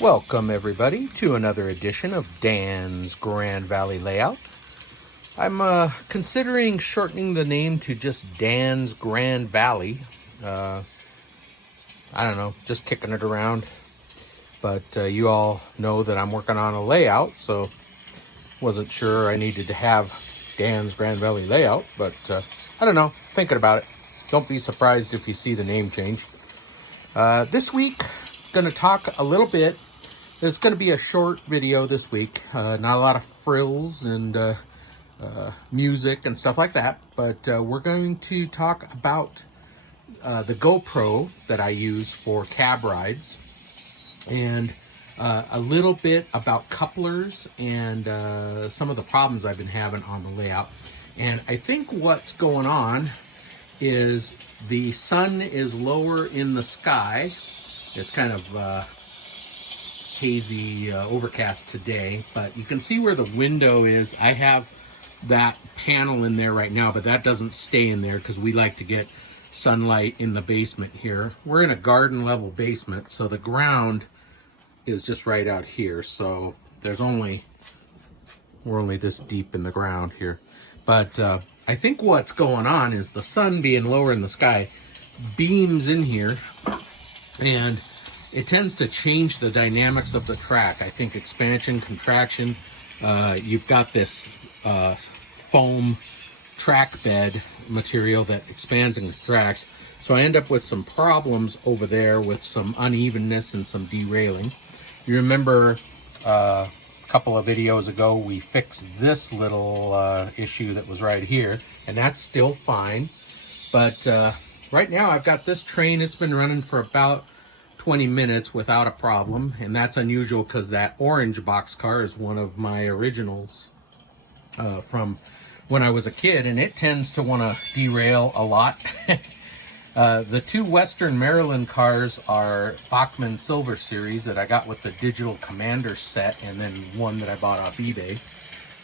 Welcome everybody to another edition of Dan's Grand Valley Layout. I'm considering shortening the name to just Dan's Grand Valley. I don't know, just kicking it around. But you all know that I'm working on a layout, so wasn't sure I needed to have Dan's Grand Valley Layout, but I don't know, thinking about it. Don't be surprised if you see the name change. This week, gonna talk a little bit. It's going to be a short video this week, not a lot of frills and music and stuff like that, but we're going to talk about the GoPro that I use for cab rides, and a little bit about couplers and some of the problems I've been having on the layout. And I think what's going on is the sun is lower in the sky. It's kind of hazy, overcast today, but you can see where the window is. I have that panel in there right now, but that doesn't stay in there because we like to get sunlight in the basement here. We're in a garden level basement, so the ground is just right out here. So we're only this deep in the ground here. But I think what's going on is the sun being lower in the sky beams in here, and it tends to change the dynamics of the track. I think expansion, contraction, you've got this foam track bed material that expands and contracts. So I end up with some problems over there with some unevenness and some derailing. You remember a couple of videos ago, we fixed this little issue that was right here, and that's still fine. But right now I've got this train. It's been running for about 20 minutes without a problem, and that's unusual because that orange boxcar is one of my originals from when I was a kid, and it tends to want to derail a lot. The two Western Maryland cars are Bachmann Silver Series that I got with the Digital Commander set, and then one that I bought off eBay.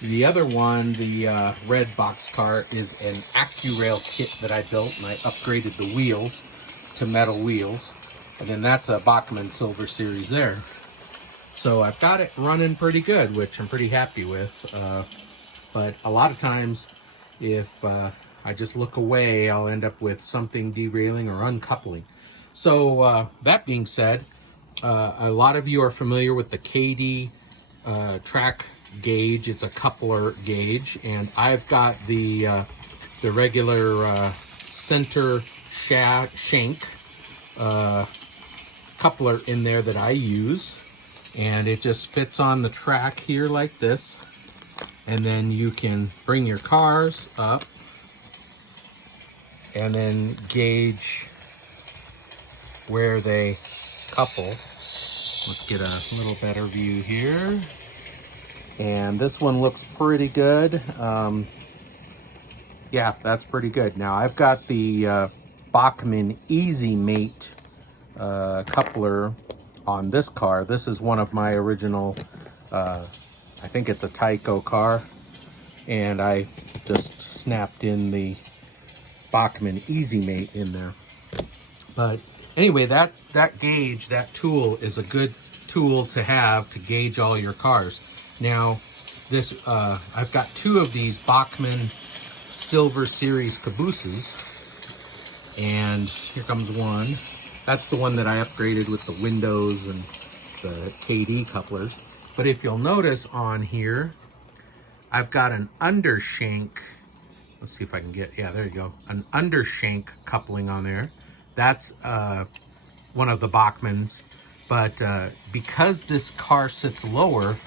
The other one, the red boxcar, is an AccuRail kit that I built, and I upgraded the wheels to metal wheels. And then that's a Bachmann Silver Series there. So I've got it running pretty good, which I'm pretty happy with. But a lot of times, if I just look away, I'll end up with something derailing or uncoupling. So that being said, a lot of you are familiar with the KD track gauge. It's a coupler gauge, and I've got the regular center shank coupler in there that I use, and it just fits on the track here like this, and then you can bring your cars up and then gauge where they couple. Let's get a little better view here, and this one looks pretty good. Yeah, that's pretty good. Now I've got the Bachmann Easy Mate coupler on this car. This is one of my original, I think it's a Tyco car, and I just snapped in the Bachmann Easy Mate in there. But anyway, that gauge, that tool is a good tool to have to gauge all your cars. Now this, I've got two of these Bachmann Silver Series cabooses, and here comes one. That's the one that I upgraded with the windows and the KD couplers. But if you'll notice on here, I've got an undershank. Let's see if I can get, yeah, there you go. An undershank coupling on there. That's one of the Bachmanns. But because this car sits lower,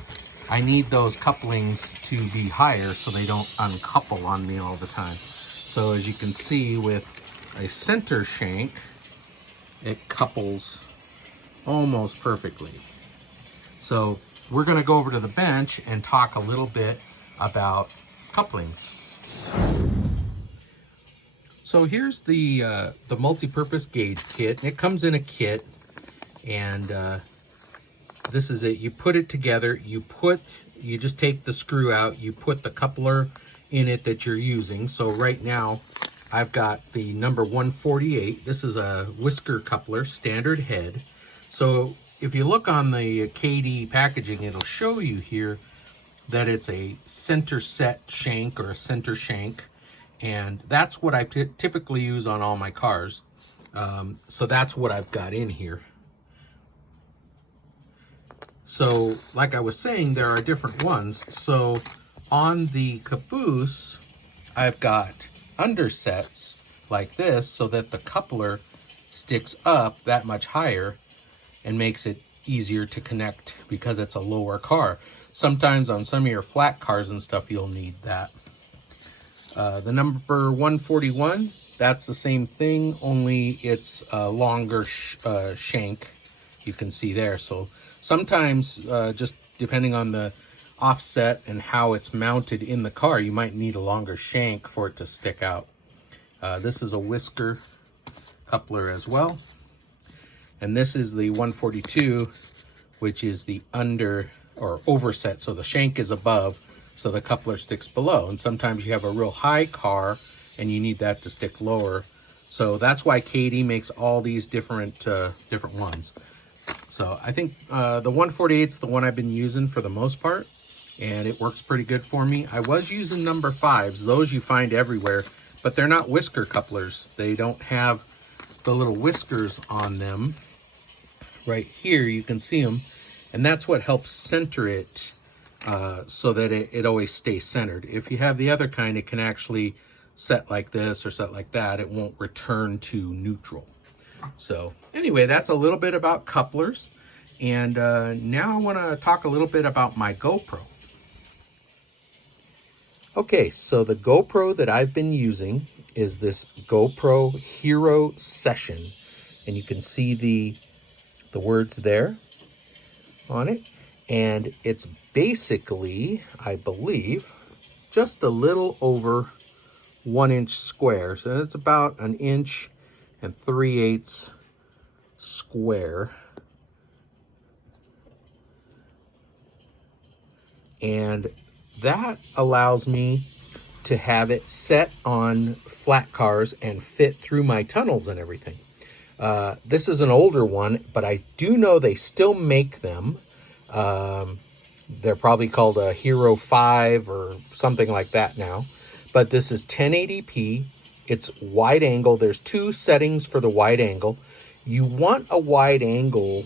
I need those couplings to be higher so they don't uncouple on me all the time. So as you can see with a center shank, it couples almost perfectly. So we're going to go over to the bench and talk a little bit about couplings. So here's the multi-purpose gauge kit. It comes in a kit, and this is it. You put it together. You just take the screw out. You put the coupler in it that you're using. So right now I've got the number 148. This is a whisker coupler, standard head. So if you look on the KD packaging, it'll show you here that it's a center set shank or a center shank. And that's what I typically use on all my cars. So that's what I've got in here. So like I was saying, there are different ones. So on the caboose, I've got undersets like this so that the coupler sticks up that much higher and makes it easier to connect because it's a lower car. Sometimes on some of your flat cars and stuff, you'll need that. The number 141, that's the same thing, only it's a longer shank. You can see there. So sometimes, just depending on the offset and how it's mounted in the car, you might need a longer shank for it to stick out. This is a whisker coupler as well. And this is the 142, which is the under or overset. So the shank is above, so the coupler sticks below. And sometimes you have a real high car and you need that to stick lower. So that's why KD makes all these different ones. So I think the 148 is the one I've been using for the most part, and it works pretty good for me. I was using number 5s. Those you find everywhere, but they're not whisker couplers. They don't have the little whiskers on them. Right here, you can see them, and that's what helps center it so that it always stays centered. If you have the other kind, it can actually set like this or set like that. It won't return to neutral. So anyway, that's a little bit about couplers. And now I want to talk a little bit about my GoPro. Okay, so the GoPro that I've been using is this GoPro Hero Session. And you can see the words there on it. And it's basically, I believe, just a little over 1 inch square. So it's about 1 inch and 3/8 square. And that allows me to have it set on flat cars and fit through my tunnels and everything. This is an older one, but I do know they still make them. They're probably called a Hero 5 or something like that now. But this is 1080p. It's wide angle. There's 2 settings for the wide angle. You want a wide angle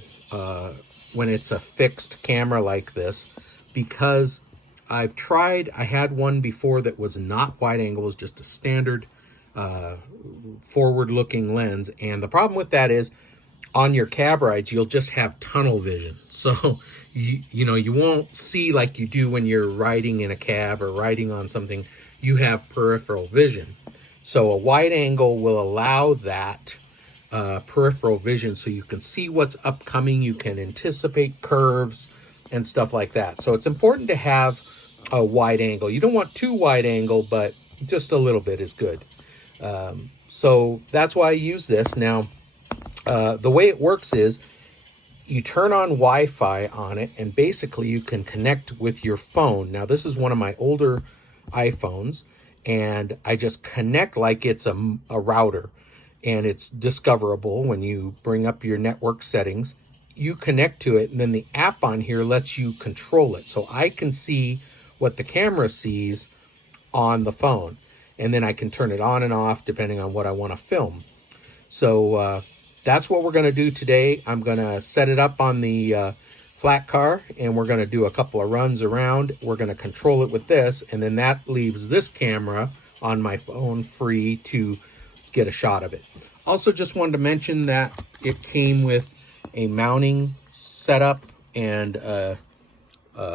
when it's a fixed camera like this, because I had one before that was not wide angle, it was just a standard forward-looking lens. And the problem with that is on your cab rides, you'll just have tunnel vision. So, you won't see like you do when you're riding in a cab or riding on something. You have peripheral vision. So a wide angle will allow that peripheral vision so you can see what's upcoming. You can anticipate curves and stuff like that. So it's important to have a wide angle. You don't want too wide angle, but just a little bit is good. So that's why I use this. Now, the way it works is you turn on Wi-Fi on it, and basically you can connect with your phone. Now, this is one of my older iPhones, and I just connect like it's a router, and it's discoverable when you bring up your network settings. You connect to it, and then the app on here lets you control it. So I can see what the camera sees on the phone, and then I can turn it on and off depending on what I want to film. So that's what we're going to do today. I'm going to set it up on the flat car, and we're going to do a couple of runs around. We're going to control it with this, and then that leaves this camera on my phone free to get a shot of it. Also, just wanted to mention that it came with a mounting setup and a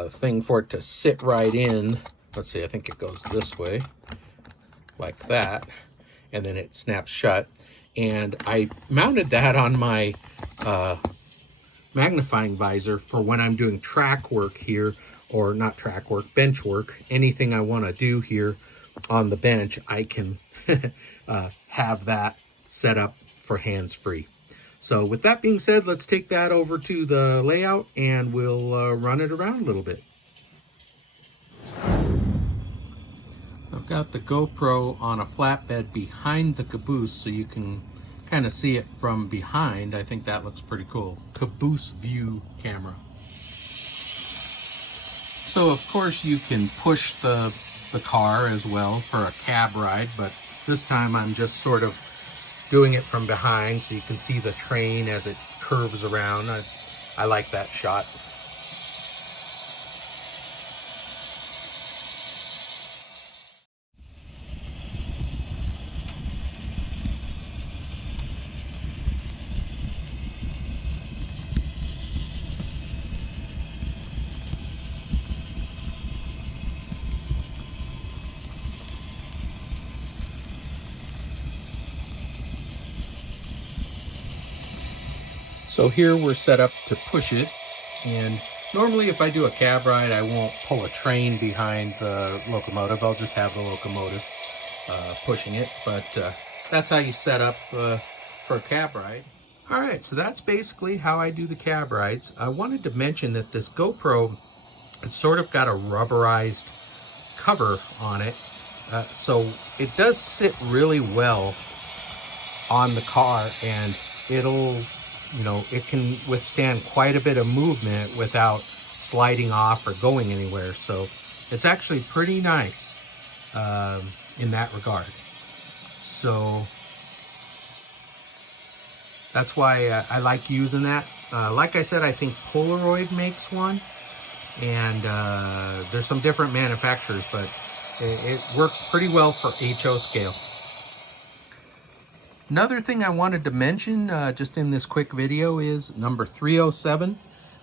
thing for it to sit right in. Let's see, I think it goes this way, like that, and then it snaps shut. And I mounted that on my magnifying visor for when I'm doing track work here, or not track work, bench work. Anything I want to do here on the bench, I can have that set up for hands-free. So with that being said, let's take that over to the layout and we'll run it around a little bit. I've got the GoPro on a flatbed behind the caboose so you can kind of see it from behind, I think that looks pretty cool. Caboose view camera. So of course you can push the car as well for a cab ride, but this time I'm just sort of doing it from behind so you can see the train as it curves around. I like that shot. So here we're set up to push it, and normally if I do a cab ride I won't pull a train behind the locomotive. I'll just have the locomotive pushing it, but that's how you set up for a cab ride. Alright, so that's basically how I do the cab rides. I wanted to mention that this GoPro, it's sort of got a rubberized cover on it, so it does sit really well on the car, and it'll, you know, it can withstand quite a bit of movement without sliding off or going anywhere. So it's actually pretty nice in that regard. So that's why I like using that. Like I said, I think Polaroid makes one, and there's some different manufacturers, but it works pretty well for HO scale. Another thing I wanted to mention just in this quick video is number 307.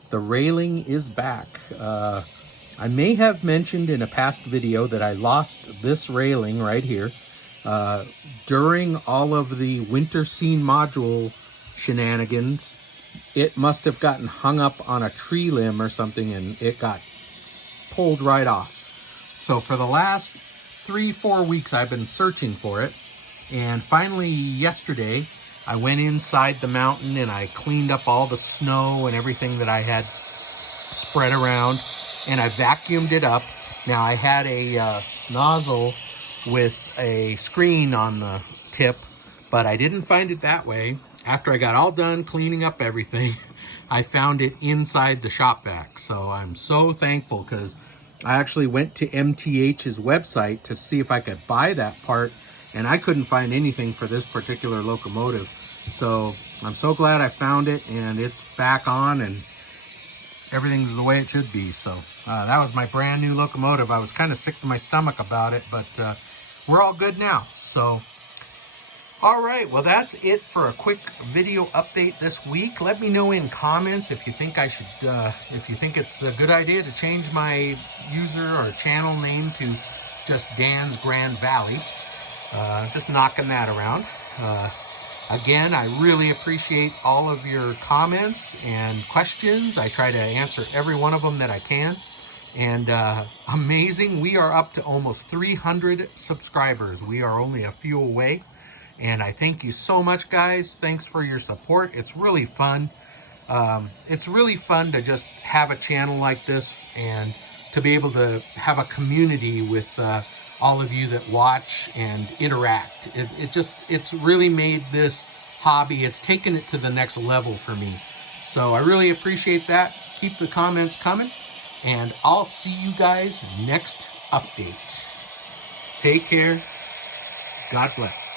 The railing is back. I may have mentioned in a past video that I lost this railing right here during all of the winter scene module shenanigans. It must have gotten hung up on a tree limb or something, and it got pulled right off. So for the last 3-4 weeks I've been searching for it. And finally yesterday, I went inside the mountain and I cleaned up all the snow and everything that I had spread around, and I vacuumed it up. Now I had a nozzle with a screen on the tip, but I didn't find it that way. After I got all done cleaning up everything, I found it inside the shop vac. So I'm so thankful, because I actually went to MTH's website to see if I could buy that part, and I couldn't find anything for this particular locomotive. So I'm so glad I found it, and it's back on and everything's the way it should be. So that was my brand new locomotive. I was kind of sick to my stomach about it, but we're all good now. So all right, well, that's it for a quick video update this week. Let me know in comments if you think I should, if you think it's a good idea to change my user or channel name to just Dan's Grand Valley. Just knocking that around. Again, I really appreciate all of your comments and questions. I try to answer every one of them that I can. And amazing, we are up to almost 300 subscribers. We are only a few away. And I thank you so much, guys. Thanks for your support. It's really fun. It's really fun to just have a channel like this and to be able to have a community with all of you that watch and interact. It's really made this hobby, it's taken it to the next level for me. So I really appreciate that. Keep the comments coming, and I'll see you guys next update. Take care. God bless.